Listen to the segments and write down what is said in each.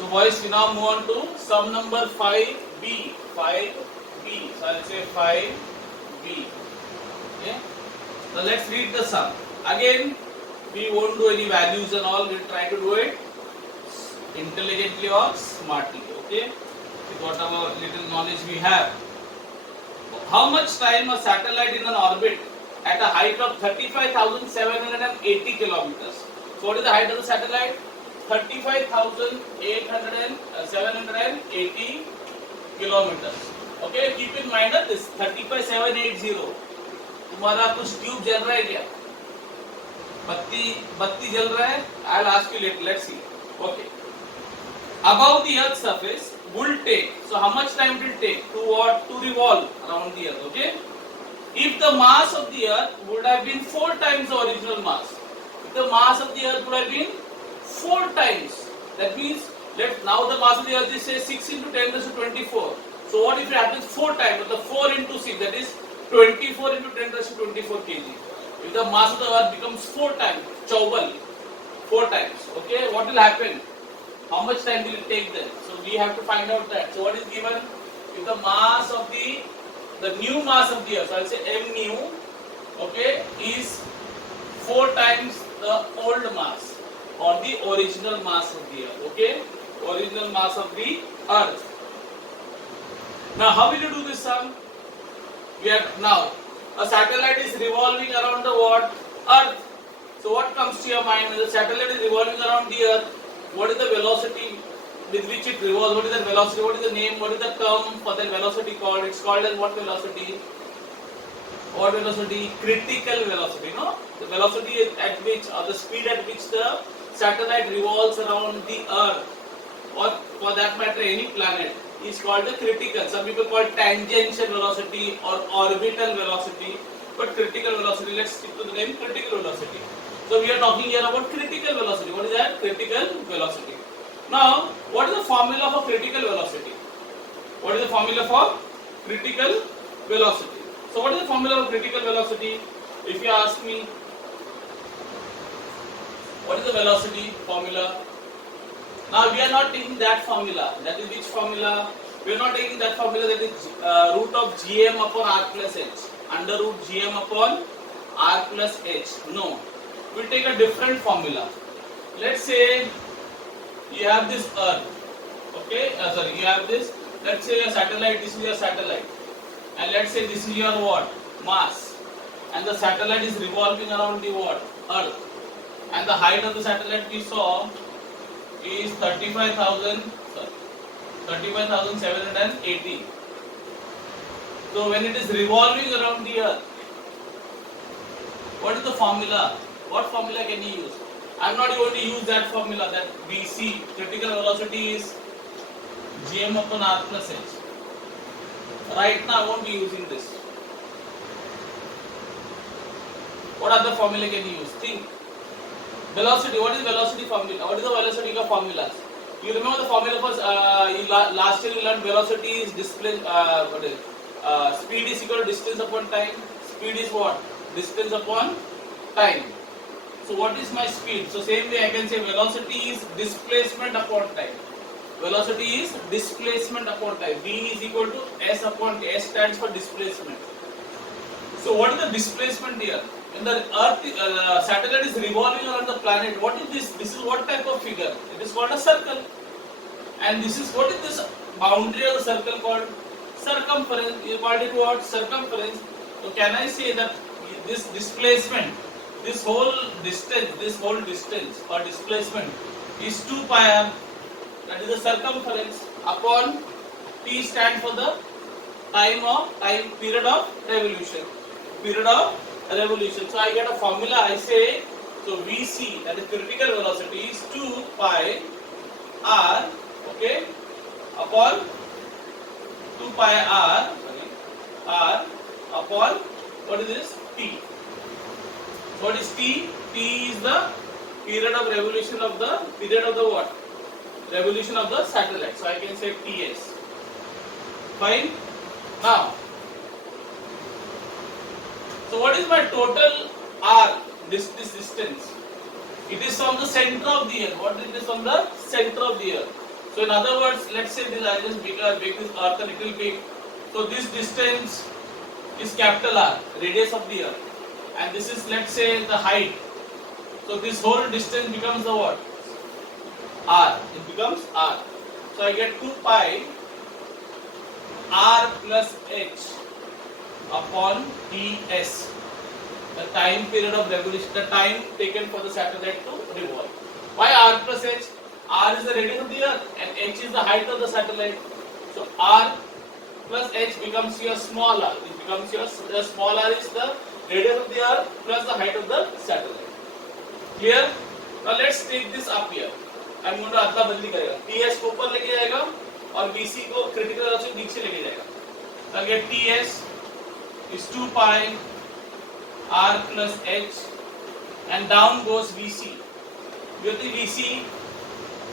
So boys, we now move on to sum number 5b. 5b. So I'll say 5b. Okay. Now let's read the sum. Again, we won't do any values and all. We'll try to do it intelligently or smartly. Okay. With whatever little knowledge we have. How much time a satellite in an orbit at a height of 35,780 kilometers? So what is the height of the satellite? 35,780 kilometers. Okay, keep in mind that this 35,780. तुम्हारा कुछ tube जल रहा है क्या? बत्ती जल रहा है? I'll ask you later. Let's see. Okay. Above the Earth's surface will take. So how much time it will take to what? To revolve around the Earth. Okay. If the mass of the Earth would have been 4 times the original mass, if the mass of the Earth would have been 4 times, that means now the mass of the Earth is say 6 into 10 raised to 24. So what if it happens 4 times? The 4 into 6, that is 24 into 10 raised to 24 kg. If the mass of the Earth becomes 4 times, 4 times, okay, what will happen? How much time will it take then? So we have to find out that. So what is given? If the mass of the new mass of the Earth, so I'll say m nu, okay, is 4 times the old mass or the original mass of the Earth, okay, original mass of the Earth. Now how will you do this sum? We are now a satellite is revolving around the what? Earth. So what comes to your mind when the satellite is revolving around the Earth? What is the velocity with which it revolves? What is the velocity? What is the name? What is the term for that velocity called? It's called as what velocity? What velocity? Critical velocity, no? The velocity at which, or the speed at which the satellite revolves around the Earth, or for that matter any planet, is called the critical. Some people call it tangential velocity or orbital velocity, but critical velocity, let's stick to the name critical velocity. So we are talking here about critical velocity. What is that? Critical velocity. Now, what is the formula for critical velocity? What is the formula for critical velocity? So what is the formula for critical velocity? If you ask me, what is the velocity formula? Now we are not taking that formula. That is which formula? We are not taking that formula, that is root of gm upon r plus h. Under root gm upon r plus h. No. We'll take a different formula. Let's say you have this Earth. Okay? You have this. Let's say a satellite. This is your satellite. And let's say this is your what? Mass. And the satellite is revolving around the what? Earth. And the height of the satellite we saw is 35,780. So when it is revolving around the Earth, what is the formula? What formula can you use? I am not going to use that formula, that BC, critical velocity is gm upon r plus h. Right now I won't be using this. What other formula can you use? Think. Velocity, what is velocity formula? What is the velocity of formulas? You remember the formula for last year you learned velocity is speed is equal to distance upon time. Speed is what? Distance upon time. So what is my speed? So same way I can say velocity is displacement upon time. Velocity is displacement upon time. V is equal to S upon T. S stands for displacement. So what is the displacement here? When the Earth satellite is revolving around the planet, what is this? This is what type of figure? It is called a circle. And this is, what is this boundary of the circle called? Circumference. You called it what? Circumference. So can I say that this displacement, this whole distance or displacement is 2 pi r, that is the circumference, upon T stand for the period of revolution. So I get a formula, I say, so Vc, that is critical velocity, is 2 pi r, okay, upon 2 pi r upon, what is this? T. What is T? T is the period of revolution of the what? Revolution of the satellite. So I can say Ts. Fine. Now, so what is my total R? This distance. It is from the center of the Earth. What is this from the center of the Earth? So in other words, let's say this, I just make this earth a little big. So this distance is capital R, radius of the earth, and this is, let's say, the height. So this whole distance becomes the what? R. It becomes R. So I get 2 pi R plus H upon ts, the time period of revolution, the time taken for the satellite to revolve. Why R plus H? R is the radius of the earth and H is the height of the satellite. So R plus H becomes your small r. It becomes your small r is the radius of the earth plus the height of the satellite. Clear? Now let's take this up here. I'm going to अदला बदली करेगा. TS को ऊपर लेके जाएगा और BC को critical velocity नीचे लेके जाएगा. So I get TS is 2 pi R plus H and down goes VC. You see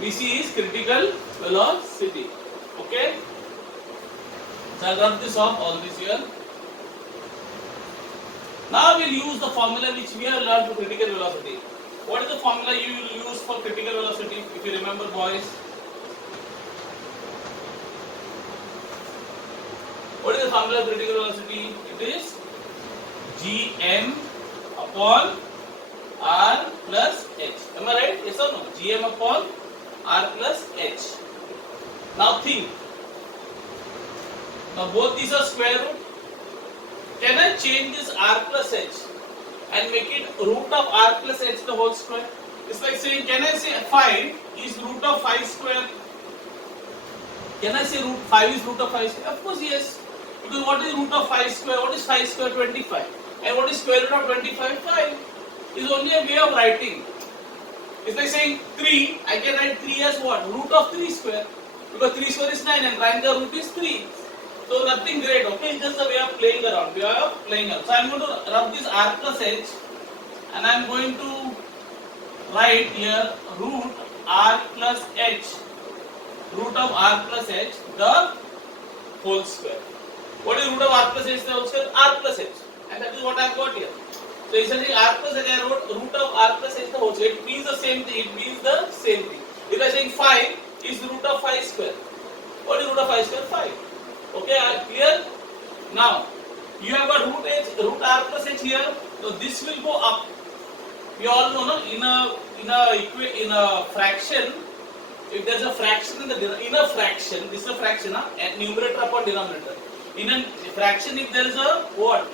VC is critical velocity. Okay? So I'll rub this off, all this here. Now we'll use the formula which we have learned for critical velocity. What is the formula you will use for critical velocity, if you remember, boys? What is the formula of critical velocity? It is Gm upon R plus H. Am I right? Yes or no? Gm upon R plus H. Now think. Now both these are square root. Can I change this R plus H and make it root of R plus H the whole square? It's like saying, can I say 5 is root of 5 square? Can I say 5 is root of 5 square? Of course yes. Because what is root of 5 square? What is 5 square? 25. And what is square root of 25? 5. It's only a way of writing. It's like saying 3, I can write 3 as what? Root of 3 square. Because 3 square is 9 and 9 the root is 3. So nothing great, okay? It's just a way of playing around. So I'm going to rub this R plus H and I'm going to write here root R plus H. Root of R plus H the whole square. What is root of R plus H the whole square? R plus H. And that is what I've got here. So essentially R plus H I wrote root of R plus H the whole square. It means the same thing. It means the same thing. If I say 5 is root of 5 square. What is root of 5 square? 5. Okay, clear? Now, you have got root R plus H here. So this will go up. We all know, no? In a fraction, if there is a fraction in a fraction, this is a fraction, and numerator upon denominator. In a fraction, if there is a what?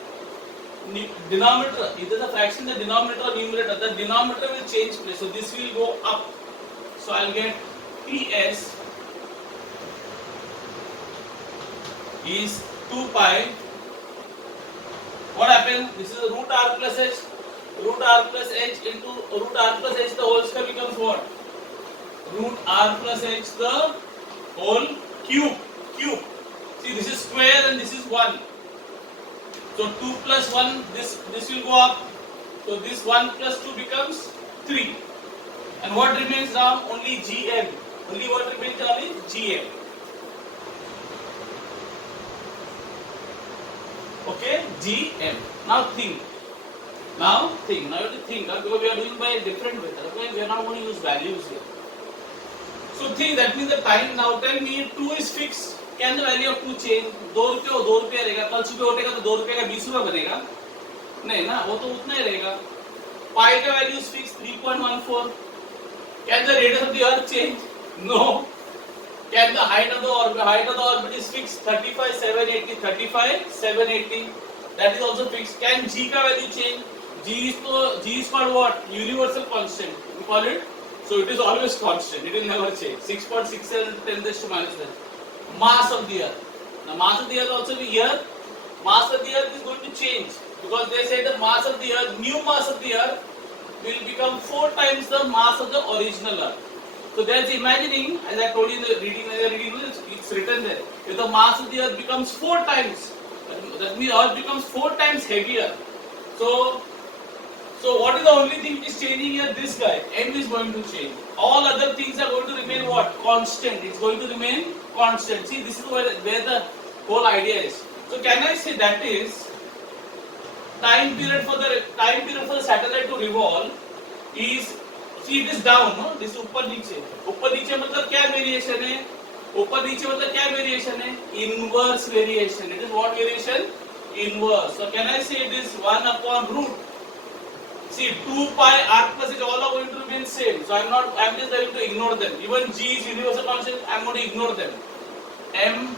Denominator. If there is a fraction, the denominator or numerator, the denominator will change place. So this will go up. So I'll get TS is 2 pi. What happens? This is root R plus H. Root R plus H into root R plus H the whole square becomes what? Root R plus H the whole cube. See, this is square and this is 1. So 2 plus 1, this will go up. So this 1 plus 2 becomes 3. And what remains now? Only Gm. Only what remains now is Gm. Okay, Gm. Now think. Now you have to think, because we are doing by a different method. Okay, we are not going to use values here. So think, that means the time. Now tell me 2 is fixed. Can the value of 2 change? 2 रुपये हो 2 रुपये रहेगा. कल सुबह उठेगा तो 2 रुपये का 20 रुपये बनेगा. नहीं ना, वो तो उतना ही रहेगा. Pi का value is fixed 3.14. Can the radius of the earth change? No. Can the height of the orbit is fixed 35,780. That is also fixed. Can G का value change? G is called what? Universal constant. We call it. So it is always constant. It will never change. 6.67 10 raised to minus 10. Mass of the earth. The mass of the earth also be here. Mass of the earth is going to change because they say the mass of the earth, new mass of the earth, will become 4 times the mass of the original earth. So there is imagining, as I told you in the reading, it's written there. If the mass of the earth becomes 4 times, that means earth becomes 4 times heavier. So what is the only thing which is changing here? This guy, m is going to change. All other things are going to remain what? Constant. It's going to remain constant. See, this is where the whole idea is. So can I say that is time period for the satellite to revolve is See, it is down, no? This ऊपर नीचे मतलब क्या variation है? ऊपर नीचे मतलब क्या variation है? Inverse variation. It is what variation? Inverse. So can I say it is 1 upon root? See, 2 pi r plus h all are going to remain same. So I'm just going to ignore them. Even g is universal constant. I'm going to ignore them. M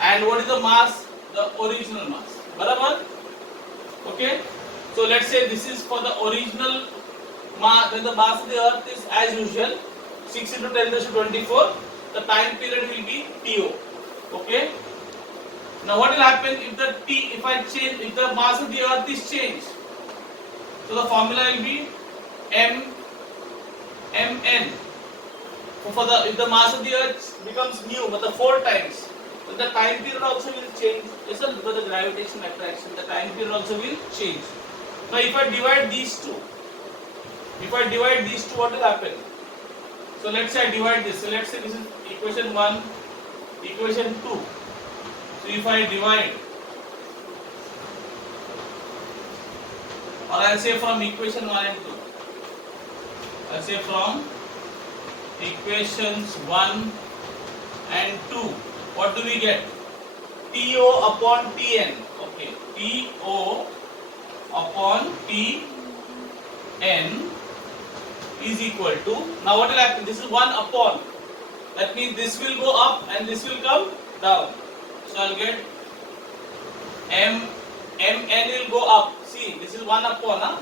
and what is the mass? The original mass. बराबर? Okay. So let's say this is for the original mass. When the mass of the earth is as usual 6 into 10 to the 24, the time period will be TO. Okay. Now what will happen if if the mass of the earth is changed? So the formula will be mn. If the mass of the earth becomes new, but the 4 times, then the time period also will change. Isn't because the gravitation attraction, the time period also will change. Now if I divide these two, what will happen? So let's say I divide this. So let's say this is equation 1, equation 2. So if I divide, or I'll say from equation 1 and 2. I'll say from equations 1 and 2. What do we get? TO upon TN. Okay. TO upon TN is equal to, now what will happen? This is 1 upon. That means this will go up and this will come down. So I'll get mn will go up. See, this is 1 upon.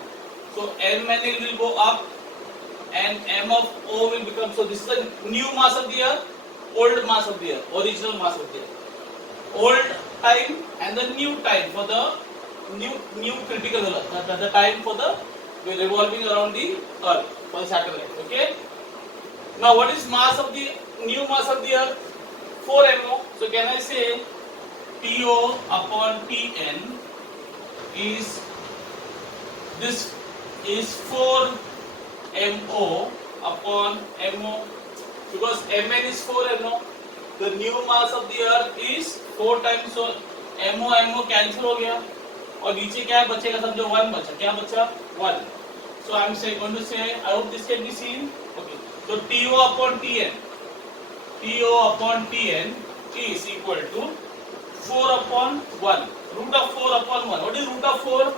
So mn will go up and m of O will become. So this is the new mass of the earth, old mass of the earth, original mass of the earth. Old time and the new time for the new critical earth, the time for the revolving around the earth for the satellite. Okay. Now what is mass of the new mass of the earth? 4 mo. So can I say TO upon TN is, this is 4 mo upon mo, because mn is 4 mo. The new mass of the earth is 4 times. So mo cancel हो गया और नीचे क्या बचेगा? समझो 1 बचा. क्या बचा? 1. So I'm going to say, I hope this can be seen. Okay. So TO upon TN is equal to 4 upon 1. Root of 4 upon 1. What is root of 4?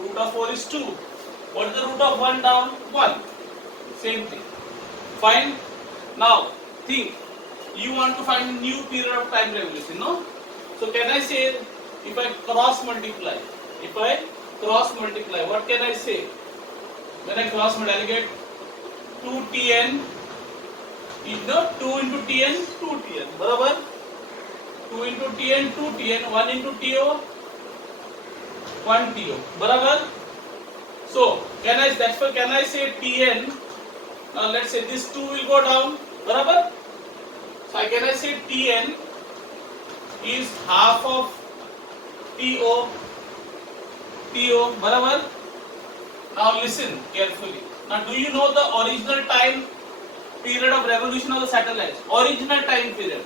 Root of 4 is 2. What is the root of 1 down? 1. Same thing. Fine. Now think. You want to find new period of time revolution, no? So can I say, if I cross multiply, what can I say? When I cross multiply, I get 2Tn, 2 into Tn, 2Tn, बराबर? 2 into Tn, 2Tn, 1 into TO, 1 TO, बराबर? So can I say Tn? Now let's say this 2 will go down, बराबर? So can I say Tn is half of TO, बराबर? Now listen carefully. Now do you know the original time period of revolution of the satellites? Original time period.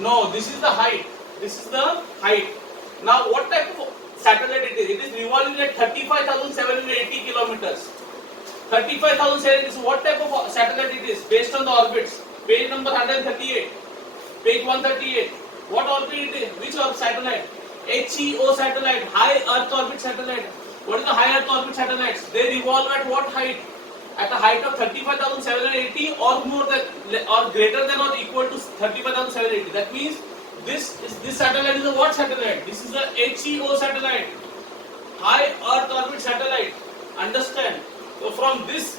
No, this is the height. Now what type of satellite it is? It is revolving at 35,780 kilometers. 35,780. So what type of satellite it is? Based on the orbits. Page number 138. Page 138. What orbit it is? Which satellite? HEO satellite. High Earth Orbit satellite. What is the high Earth Orbit satellites? They revolve at what height? At a height of 35,780 or more than, or greater than or equal to 35,780. That means this satellite is a what satellite? This is a HEO satellite. High Earth Orbit satellite. Understand? So from this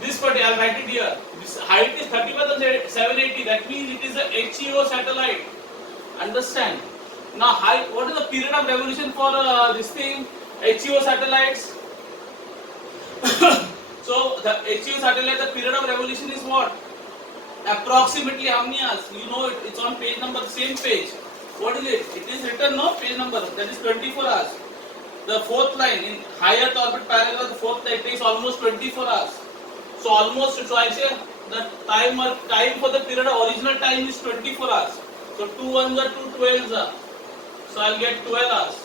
particular, I'll write it here. This height is 35,780. That means it is a HEO satellite. Understand? Now, what is the period of revolution for this thing? HEO satellites. So the HEO satellite, the period of revolution is what? Approximately how many hours? You know it's on page number, same page. What is it? It is written, no, page number. That is 24 hours. The fourth line in high Earth orbit paragraph, the fourth line takes almost 24 hours. So almost, so I say the time for the period of original time is 24 hours. So 2 ones are 2 12s are. So I'll get 12 hours.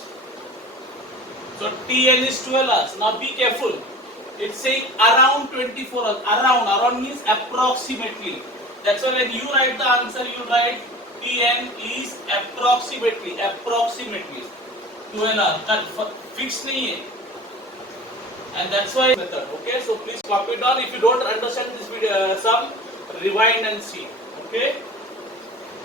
So Tn is 12 hours. Now be careful. It's saying around 24 hours. Around means approximately. That's why when you write the answer, you write Pn is approximately 12 hours. Fixed नहीं है. And that's why method. Okay, so please copy it down. If you don't understand this video, rewind and see. Okay.